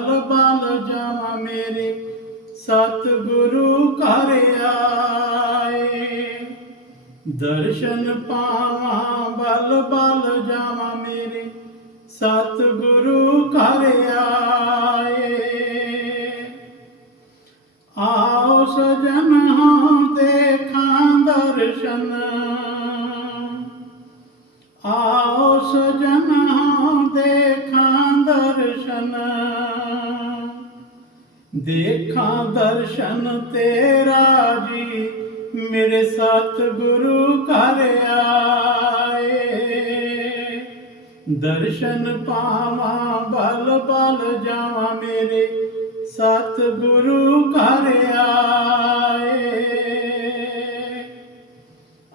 ਬਲ ਬਲ ਜਾਵਾਂ ਮੇਰੇ ਸਤਿਗੁਰੂ ਘਰ ਆਏ। ਦਰਸ਼ਨ ਪਾਵਾਂ ਬਲ ਬਲ ਜਾਵਾਂ ਮੇਰੇ ਸਤਿਗੁਰੂ ਘਰ ਆਏ। ਆਓ ਸਜਨ ਹਾਂ ਦੇਖਾਂ ਦਰਸ਼ਨ। ਦੇਖਾਂ ਦਰਸ਼ਨ ਤੇਰਾ ਜੀ, ਮੇਰੇ ਸਤ ਗੁਰੂ ਘਰ ਆਏ। ਦਰਸ਼ਨ ਪਾਵਾਂ, ਬਲ ਬਲ ਜਾਵਾਂ, ਮੇਰੇ ਸਤ ਗੁਰੂ ਘਰ ਆਏ।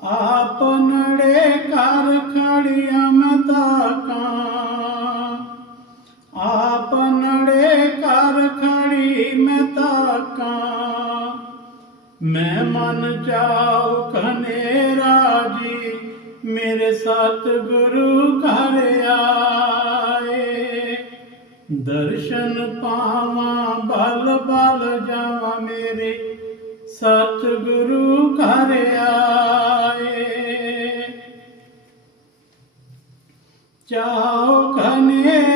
ਆਪ ਨੜੇ ਕਰ ਖੜੀਆਂ ਮੈਂ ਤਾਕਾਂ ਮੈਂ ਤਾਕਾਂ ਮੈਂ ਮਨ ਚਾਉ ਕਨੇਰਾ ਰਾਜੀ, ਮੇਰੇ ਸਤ ਗੁਰੂ ਘਰ ਆਏ। ਦਰਸ਼ਨ ਪਾਵਾਂ, ਬਲ ਬਲ ਜਾਵਾਂ, ਮੇਰੇ ਸਤ ਗੁਰੂ ਘਰ ਆਏ। ਚਾਉ ਕਨੇਰਾ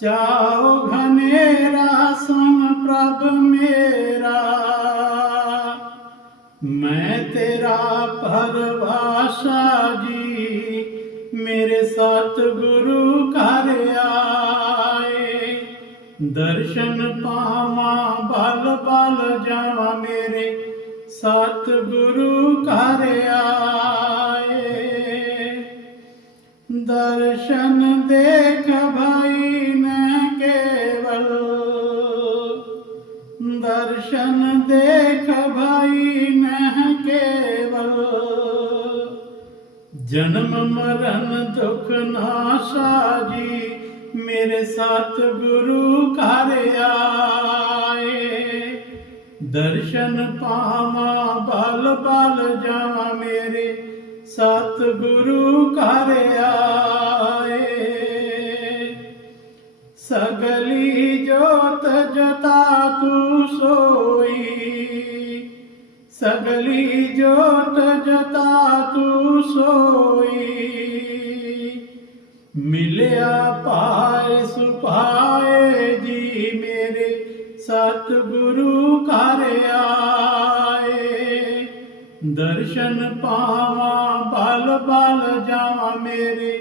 ਚਾਉ ਘਨੇਰਾ ਸੁਨ ਪ੍ਰਭ ਮੇਰਾ। ਮੈਂ ਤੇਰਾ ਪਰਵਾਸ਼ਾ ਜੀ, ਮੇਰੇ ਸਤ ਗੁਰੂ ਘਰ ਆਏ। ਦਰਸ਼ਨ ਪਾਵਾਂ, ਬਲ ਬਲ ਜਾਵਾਂ ਮੇਰੇ ਸਤ ਗੁਰੂ ਘਰ ਆਏ। ਦਰਸ਼ਨ ਦੇਖ ਭਾਈ ਨੇ ਕੇਵਲ। ਦਰਸ਼ਨ ਦੇਖ ਭਾਈ ਨੇ ਕੇਵਲ। ਜਨਮ ਮਰਨ ਦੁਖ ਨਾਸ਼ਾ ਜੀ ਮੇਰੇ ਸਤ ਗੁਰੂ ਘਰ ਆਏ। ਦਰਸ਼ਨ ਪਾਵਾਂ, ਬਲ ਬਲ ਜਾਵਾਂ ਮੇਰੇ ਸਤ ਗੁਰੂ ਘਰ ਆਏ। ਸਗਲੀ ਜੋਤ ਜਤਾ ਤੂੰ ਸੋਈ। ਸਗਲੀ ਜੋਤ ਜਤਾ ਤੂੰ ਸੋਈ। ਮਿਲਿਆ ਪਾਏ ਸੁਪਾਏ ਜੀ ਮੇਰੇ ਸਤ ਗੁਰੂ ਘਰ ਆਏ। ਦਰਸ਼ਨ ਪਾਵਾਂ, ਬਲ ਬਲ ਜਾਵਾਂ ਮੇਰੇ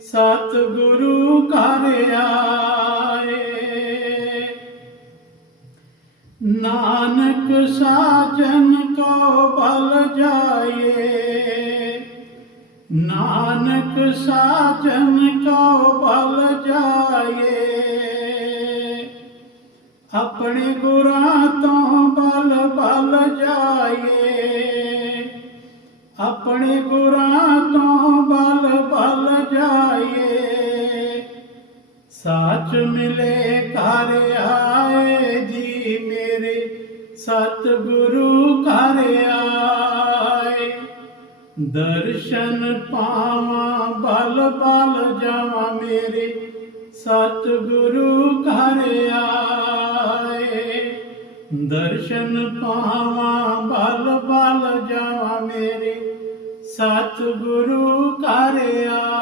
ਸਤ ਗੁਰੂ ਘਰ ਆਏ। ਨਾਨਕ ਸਾਜਨ ਕੋ ਬਲ ਜਾਏ ਨਾਨਕ ਸਾਜਨ ਕੋ ਬਲ ਜਾਏ ਆਪਣੇ ਗੁਰਾਂ ਤੋਂ ਆਪਣੇ ਗੁਰਾਂ ਤੋਂ ਬਲ ਬਲ ਜਾਏ ਸੱਚ ਮਿਲੇ ਘਰ ਆਏ ਜੀ ਮੇਰੇ ਸਤ ਗੁਰੂ ਘਰ ਆਏ। ਦਰਸ਼ਨ ਪਾਵਾਂ, ਬਲ ਬਲ ਜਾਵਾਂ ਮੇਰੇ ਸਤ ਗੁਰੂ ਘਰ ਆਏ। ਦਰਸ਼ਨ ਪਾਵਾਂ, ਬਲ ਬਲ ਜਾਵਾਂ ਮੇਰੇ ਸਤਿਗੁਰੂ ਕਰਿਆ